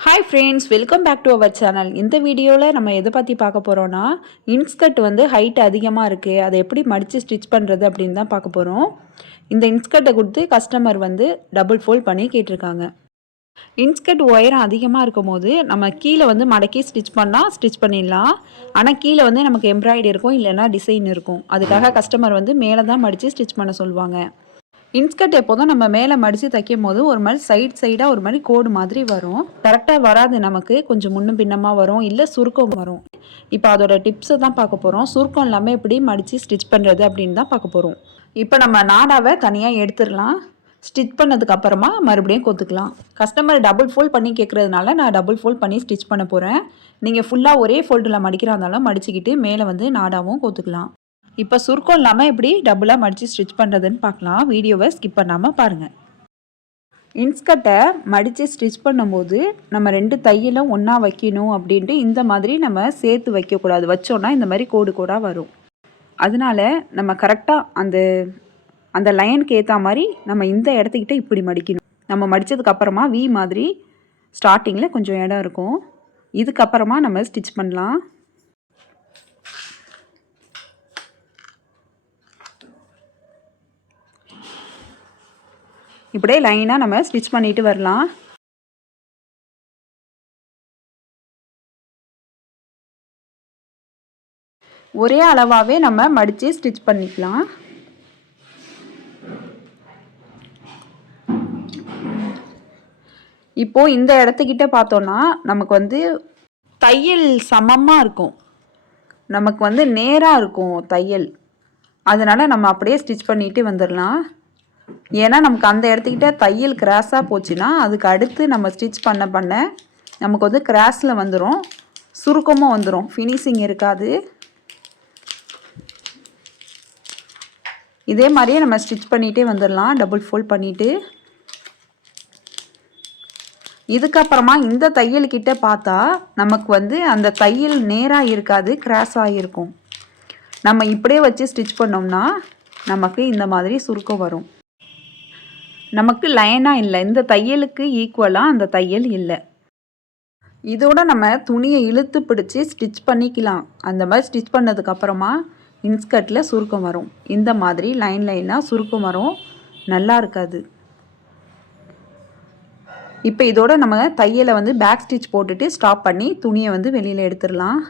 Hi friends welcome back to our channel இந்த வீடியோவில் நம்ம எதை பற்றி பார்க்க போகிறோன்னா இன்ஸ்கர்ட் வந்து ஹைட் அதிகமாக இருக்குது அதை எப்படி மடித்து ஸ்டிச் பண்ணுறது அப்படின்னு தான் பார்க்க போகிறோம் இந்த இன்ஸ்கர்ட்டை கொடுத்து கஸ்டமர் வந்து டபுள் ஃபோல்ட் பண்ணி கேட்டிருக்காங்க. இன்ஸ்கர்ட் ஒயரம் அதிகமாக இருக்கும் போது நம்ம கீழே வந்து மடக்கி ஸ்டிச் பண்ணால் ஸ்டிச் பண்ணிடலாம். ஆனால் கீழே வந்து நமக்கு எம்ப்ராய்டரி இருக்கும் இல்லைன்னா டிசைன் இருக்கும். அதுக்காக கஸ்டமர் வந்து மேலே தான் மடித்து ஸ்டிச் பண்ண சொல்லுவாங்க. இன்ஸ்கர்ட் எப்போதும் நம்ம மேலே மடித்து தைக்கும் போது ஒரு மாதிரி சைட் சைடாக ஒரு மாதிரி கோடு மாதிரி வரும். கரெக்டாக வராது நமக்கு. கொஞ்சம் முன்னும் பின்னமாக வரும். இல்லை சுருக்கம் வரும். இப்போ அதோட டிப்ஸை தான் பார்க்க போகிறோம் சுருக்கம் இல்லாமல் எப்படி மடித்து ஸ்டிச் பண்ணுறது அப்படின்னு தான் பார்க்க போகிறோம் இப்போ நம்ம நாடாவை தனியாக எடுத்துடலாம். ஸ்டிச் பண்ணதுக்கு அப்புறமா மறுபடியும் கொத்துக்கலாம். கஸ்டமர் டபுள் ஃபோல்ட் பண்ணி கேட்குறதுனால நான் டபுள் ஃபோல்ட் பண்ணி ஸ்டிச் பண்ண போகிறேன் நீங்கள் ஃபுல்லாக ஒரே ஃபோல்டில் மடிக்கிறதாலும் மடிச்சுக்கிட்டு மேலே வந்து நாடாவும் கொத்துக்கலாம். இப்போ சுருக்கம் இல்லாமல் எப்படி டபுளாக மடித்து ஸ்டிச் பண்ணுறதுன்னு பார்க்கலாம். வீடியோவை ஸ்கிப் பண்ணாமல் பாருங்கள் இன்ஸ்கர்ட்டை மடித்து ஸ்டிச் பண்ணும்போது நம்ம ரெண்டு தையலும் ஒன்றா வைக்கணும் அப்படின்ட்டு இந்த மாதிரி நம்ம சேர்த்து வைக்கக்கூடாது. வச்சோன்னா இந்த மாதிரி கோடு கோடாக வரும். அதனால நம்ம கரெக்டாக அந்த அந்த லைனுக்கு ஏற்ற மாதிரி நம்ம இந்த இடத்துக்கிட்ட இப்படி மடிக்கணும். நம்ம மடித்ததுக்கு அப்புறமா வி மாதிரி ஸ்டார்டிங்கில் கொஞ்சம் இடம் இருக்கும். இதுக்கப்புறமா நம்ம ஸ்டிச் பண்ணலாம். இப்படியே லைனாக நம்ம ஸ்டிச் பண்ணிட்டு வரலாம். ஒரே அளவாகவே நம்ம மடித்து ஸ்டிச் பண்ணிக்கலாம். இப்போது இந்த இடத்துக்கிட்ட பார்த்தோன்னா நமக்கு வந்து தையல் சமமாக இருக்கும். நமக்கு வந்து நேராக இருக்கும் தையல். அதனால் நம்ம அப்படியே ஸ்டிச் பண்ணிட்டு வந்துடலாம். ஏன்னா நமக்கு அந்த இடத்துக்கிட்ட தையல் கிராஸாக போச்சுன்னா அதுக்கு அடுத்து நம்ம ஸ்டிச் பண்ண பண்ண நமக்கு வந்து கிராஸில் வந்துடும் சுருக்கமும் வந்துடும் ஃபினிஷிங் இருக்காது. இதே மாதிரியே நம்ம ஸ்டிச் பண்ணிகிட்டே வந்துடலாம் டபுள் ஃபோல்ட் பண்ணிவிட்டு இதுக்கப்புறமா இந்த தையல்கிட்ட பார்த்தா நமக்கு வந்து அந்த தையல் நேராக இருக்காது கிராஸாக இருக்கும். நம்ம இப்படியே வச்சு ஸ்டிச் பண்ணோம்னா நமக்கு இந்த மாதிரி சுருக்கம் வரும். நமக்கு லைனாக இல்லை. இந்த தையலுக்கு ஈக்குவலாக அந்த தையல் இல்லை. இதோட நம்ம துணியை இழுத்து பிடிச்சி ஸ்டிச் பண்ணிக்கலாம். அந்த மாதிரி ஸ்டிச் பண்ணதுக்கப்புறமா இன்ஸ்கர்ட்டில் சுருக்கம் வரும். இந்த மாதிரி லைன் லைனாக சுருக்கம் வரும். நல்லா இருக்காது. இப்போ இதோட நம்ம தையலை வந்து பேக் ஸ்டிச் போட்டுட்டு ஸ்டாப் பண்ணி துணியை வந்து வெளியில் எடுத்துடலாம்.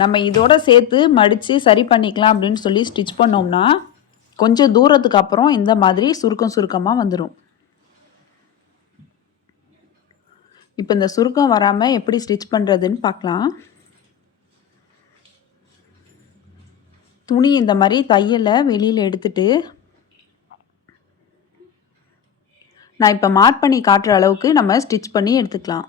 நம்ம இதோட சேர்த்து மடித்து சரி பண்ணிக்கலாம் அப்படின்னு சொல்லி ஸ்டிச் பண்ணோம்னா கொஞ்சம் தூரத்துக்கு அப்புறம் இந்த மாதிரி சுருக்கம் சுருக்கமாக வந்துடும் இப்போ இந்த சுருக்கம் வராமல் எப்படி ஸ்டிச் பண்ணுறதுன்னு பார்க்கலாம். துணி இந்த மாதிரி தையலை வெளியில் எடுத்துட்டு நான் இப்போ மார்க் பண்ணி காட்டுற அளவுக்கு நம்ம ஸ்டிச் பண்ணி எடுத்துக்கலாம்.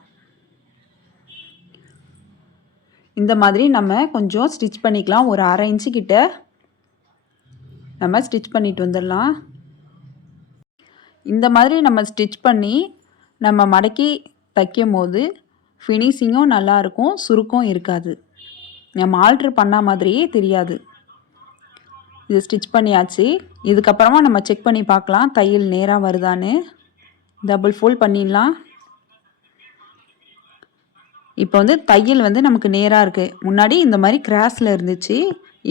இந்த மாதிரி நம்ம கொஞ்சம் ஸ்டிச் பண்ணிக்கலாம். ஒரு அரை இன்ச்சு கிட்ட நம்ம ஸ்டிச் பண்ணிட்டு வந்துடலாம். இந்த மாதிரி நம்ம ஸ்டிச் பண்ணி நம்ம மடக்கி தைக்கும் போது ஃபினிஷிங்கும் நல்லாயிருக்கும் சுருக்கம் இருக்காது. நம்ம ஆல்ட்ரு பண்ண மாதிரியே தெரியாது. இது ஸ்டிச் பண்ணியாச்சு. இதுக்கப்புறமா நம்ம செக் பண்ணி பார்க்கலாம் தையல் நேராக வருதான்னு. டபுள் ஃபோல்ட் பண்ணிடலாம். இப்போ வந்து தையல் வந்து நமக்கு நேராக இருக்குது முன்னாடி இந்த மாதிரி கிராஸில் இருந்துச்சு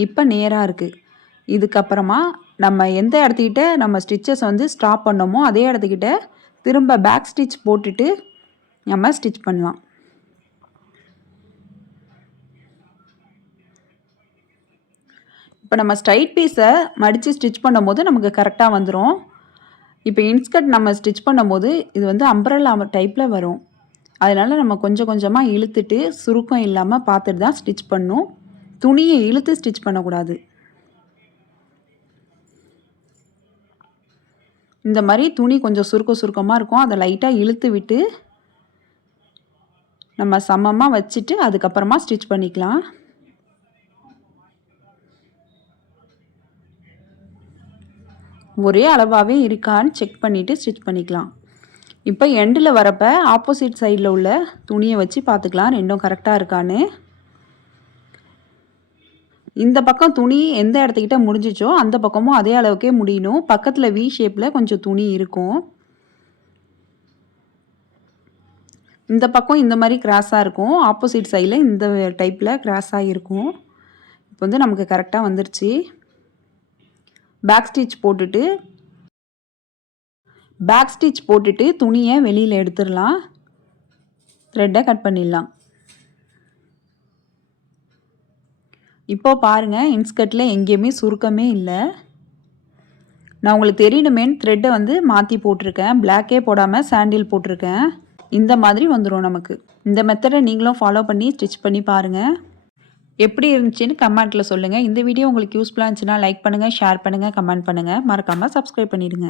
இப்போ நேராக இருக்குது இதுக்கப்புறமா நம்ம எந்த இடத்துக்கிட்ட நம்ம ஸ்டிச்சஸ் வந்து ஸ்டாப் பண்ணோமோ அதே இடத்துக்கிட்ட திரும்ப பேக் ஸ்டிச் போட்டுட்டு நம்ம ஸ்டிச் பண்ணலாம். இப்போ நம்ம ஸ்ட்ரைட் பீஸை மடித்து ஸ்டிச் பண்ணும்போது நமக்கு கரெக்டாக வந்துடும் இப்போ இன்ஸ்கர்ட் நம்ம ஸ்டிச் பண்ணும்போது இது வந்து அம்பரல்லா டைப்பில் வரும். அதனால் நம்ம கொஞ்சம் கொஞ்சமாக இழுத்துட்டு சுருக்கம் இல்லாமல் பார்த்துட்டு தான் ஸ்டிச் பண்ணும். துணியை இழுத்து ஸ்டிச் பண்ணக்கூடாது. இந்த மாதிரி துணி கொஞ்சம் சுருக்க சுருக்கமாக இருக்கும். அதை லைட்டாக இழுத்து விட்டு நம்ம சமமாக வச்சுட்டு அதுக்கப்புறமா ஸ்டிச் பண்ணிக்கலாம். ஒரே அளவாகவே இருக்கான்னு செக் பண்ணிவிட்டு ஸ்டிச் பண்ணிக்கலாம். இப்போ எண்டில் வரப்போ ஆப்போசிட் சைடில் உள்ள துணியை வச்சு பார்த்துக்கலாம் ரெண்டும் கரெக்டாக இருக்கான்னு. இந்த பக்கம் துணி எந்த இடத்துக்கிட்ட முடிஞ்சிச்சோ அந்த பக்கமும் அதே அளவுக்கே முடியணும். பக்கத்தில் வி ஷேப்பில் கொஞ்சம் துணி இருக்கும். இந்த பக்கம் இந்த மாதிரி கிராஸாக இருக்கும். ஆப்போசிட் சைடில் இந்த டைப்பில் கிராஸாக இருக்கும். இப்போ வந்து நமக்கு கரெக்டாக வந்துருச்சு. பேக் ஸ்டிச் போட்டுட்டு பேக் ஸ்டிச் போட்டுட்டு துணியை வெளியில் எடுத்துடலாம். த்ரெட்டை கட் பண்ணிடலாம். இப்போ பாருங்கள் இன்ஸ்கர்ட்டில் எங்கேயுமே சுருக்கமே இல்லை. நான் உங்களுக்கு தெரியணுமேன்னு த்ரெட்டை வந்து மாற்றி போட்டிருக்கேன். பிளாக்கே போடாமல் சாண்டில் போட்டிருக்கேன். இந்த மாதிரி வந்துடும் நமக்கு. இந்த மெத்தடை நீங்களும் ஃபாலோ பண்ணி ஸ்டிச் பண்ணி பாருங்கள் எப்படி இருந்துச்சுன்னு கமெண்ட்டில் சொல்லுங்கள் இந்த வீடியோ உங்களுக்கு யூஸ்ஃபுல்லாக இருந்துச்சுன்னா லைக் பண்ணுங்கள் ஷேர் பண்ணுங்கள் கமெண்ட் பண்ணுங்கள் மறக்காமல் சப்ஸ்கிரைப் பண்ணிடுங்க.